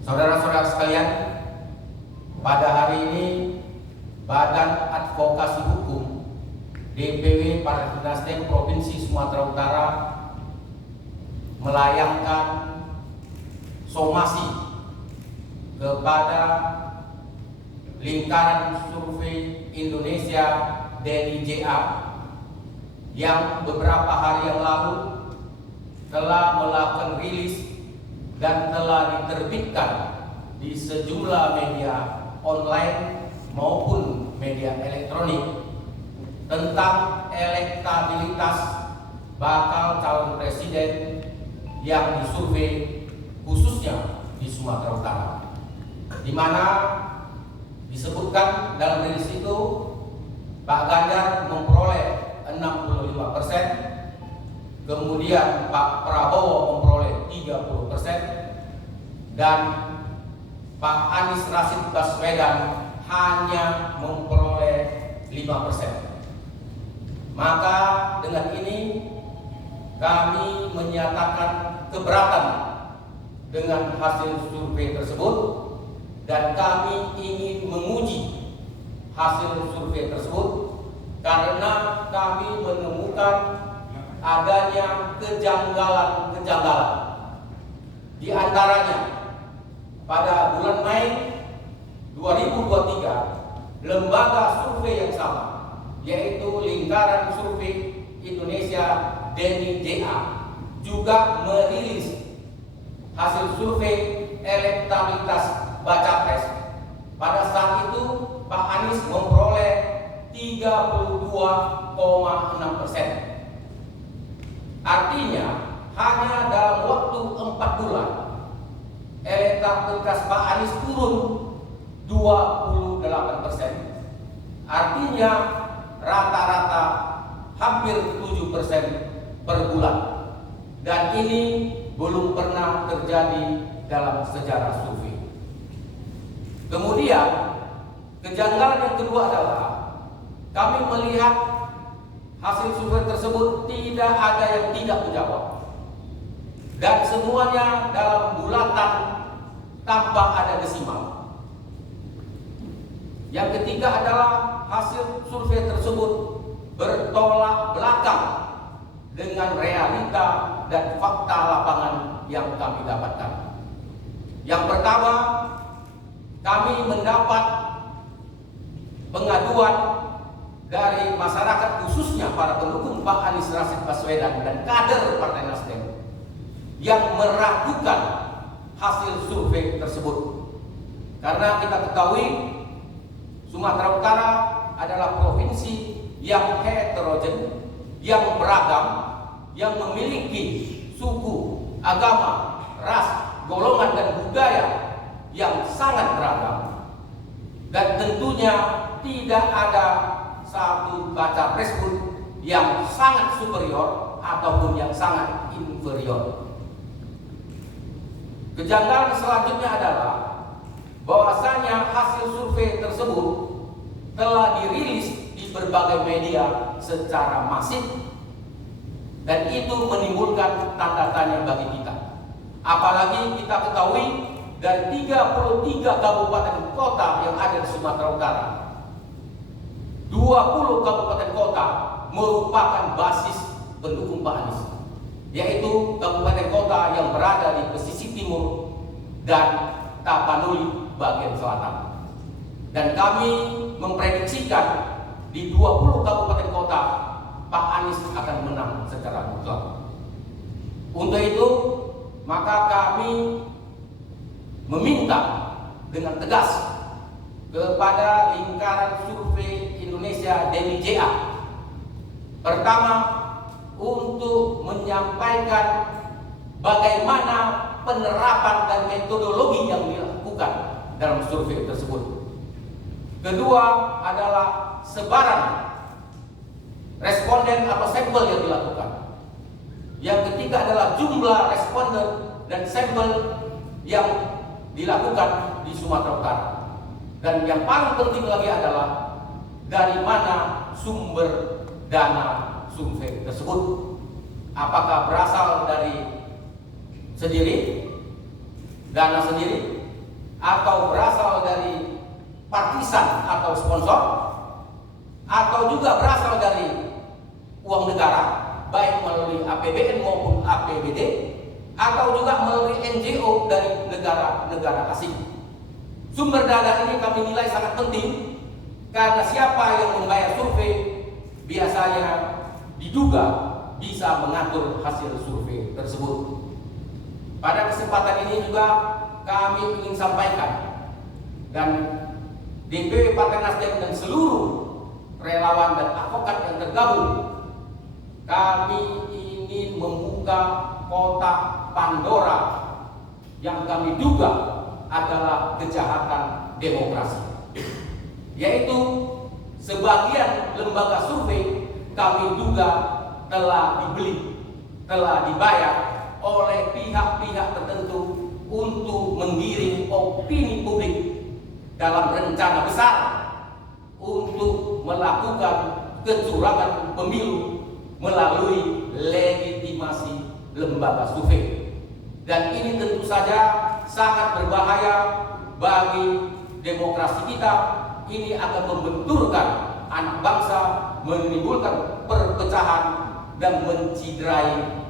Saudara-saudara sekalian, pada hari ini Badan Advokasi Hukum DPW Partai Nasdem Provinsi Sumatera Utara melayangkan somasi kepada Lingkaran Survei Indonesia (DNIJA) yang beberapa hari yang lalu telah melakukan rilis dan telah diterbitkan di sejumlah media online maupun media elektronik tentang elektabilitas bakal calon presiden yang disurvei khususnya di Sumatera Utara, di mana disebutkan dalam rilis itu Pak Ganjar memperoleh 65%, kemudian Pak Prabowo memperoleh 30%, dan Pak Anies Rashid Baswedan hanya memperoleh 5%. Maka dengan ini kami menyatakan keberatan dengan hasil survei tersebut, dan kami ingin menguji hasil survei tersebut karena kami menemukan adanya kejanggalan-kejanggalan. Di antaranya, pada bulan Mei 2023, lembaga survei yang sama, yaitu Lingkaran Survei Indonesia (DNIJA), juga merilis hasil survei elektabilitas baca pres. Pada saat itu Pak Anies memperoleh 32,6%. Artinya hanya dalam waktu 4 bulan elektabilitas Pak Anies turun 28%. Artinya rata-rata hampir 7% per bulan. Dan ini belum pernah terjadi dalam sejarah survei. Kemudian kejanggalan yang kedua adalah kami melihat hasil survei tersebut tidak ada yang tidak menjawab, dan semuanya dalam bulatan tanpa ada desimal. Yang ketiga adalah hasil survei tersebut bertolak belakang dengan realita dan fakta lapangan yang kami dapatkan. Yang pertama, kami mendapat pengaduan dari masyarakat, khususnya para pendukung Pak Anies Rashid Baswedan dan kader Partai Nasdem, yang meragukan hasil survei tersebut. Karena kita ketahui Sumatera Utara adalah provinsi yang heterogen, yang beragam, yang memiliki suku, agama, ras, golongan dan budaya yang sangat beragam, dan tentunya tidak ada satu baca pres pun yang sangat superior ataupun yang sangat inferior. Kejanggalan selanjutnya adalah bahwasanya hasil survei tersebut telah dirilis di berbagai media secara masif, dan itu menimbulkan tanda tanya bagi kita. Apalagi kita ketahui dari 33 kabupaten kota yang ada di Sumatera Utara, 20 kabupaten kota merupakan basis pendukung Pak Anies, yaitu kabupaten kota yang berada di pesisir timur dan Tapanuli bagian selatan. Dan kami memprediksikan di 20 kabupaten kota Pak Anies akan menang secara mutlak. Untuk itu, maka kami meminta dengan tegas kepada Lingkaran Survei Indonesia (DNIJA), pertama, untuk menyampaikan bagaimana penerapan dan metodologi yang dilakukan dalam survei tersebut. Kedua adalah sebaran responden atau sampel yang dilakukan. Yang ketiga adalah jumlah responden dan sampel yang dilakukan di Sumatera Utara. Dan yang paling penting lagi adalah dari mana sumber dana survei tersebut. Apakah berasal dari sendiri dana sendiri atau berasal dari partisan atau sponsor atau juga berasal dari uang negara baik melalui APBN maupun APBD atau juga melalui NGO dari negara-negara asing. Sumber dana ini kami nilai sangat penting karena siapa yang membayar survei biasanya diduga bisa mengatur hasil survei tersebut. Pada kesempatan ini juga kami ingin sampaikan dan DPW Partai Nasdem dan seluruh relawan dan advokat yang tergabung, kami ingin membuka kotak Pandora yang kami duga adalah kejahatan demokrasi, yaitu sebagian lembaga survei kami duga telah dibeli, telah dibayar oleh pihak-pihak tertentu untuk menggiring opini publik dalam rencana besar untuk melakukan kecurangan pemilu melalui legitimasi lembaga survei. Dan ini tentu saja sangat berbahaya bagi demokrasi kita. Ini akan membenturkan anak bangsa, menimbulkan perpecahan dan menciderai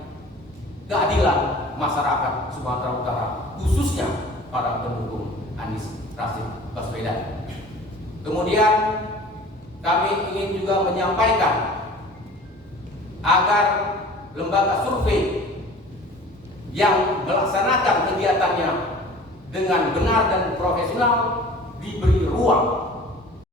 keadilan masyarakat Sumatera Utara, khususnya para pendukung Anies Rashid Baswedan. Kemudian kami ingin juga menyampaikan agar lembaga survei yang melaksanakan kegiatannya dengan benar dan profesional diberi ruang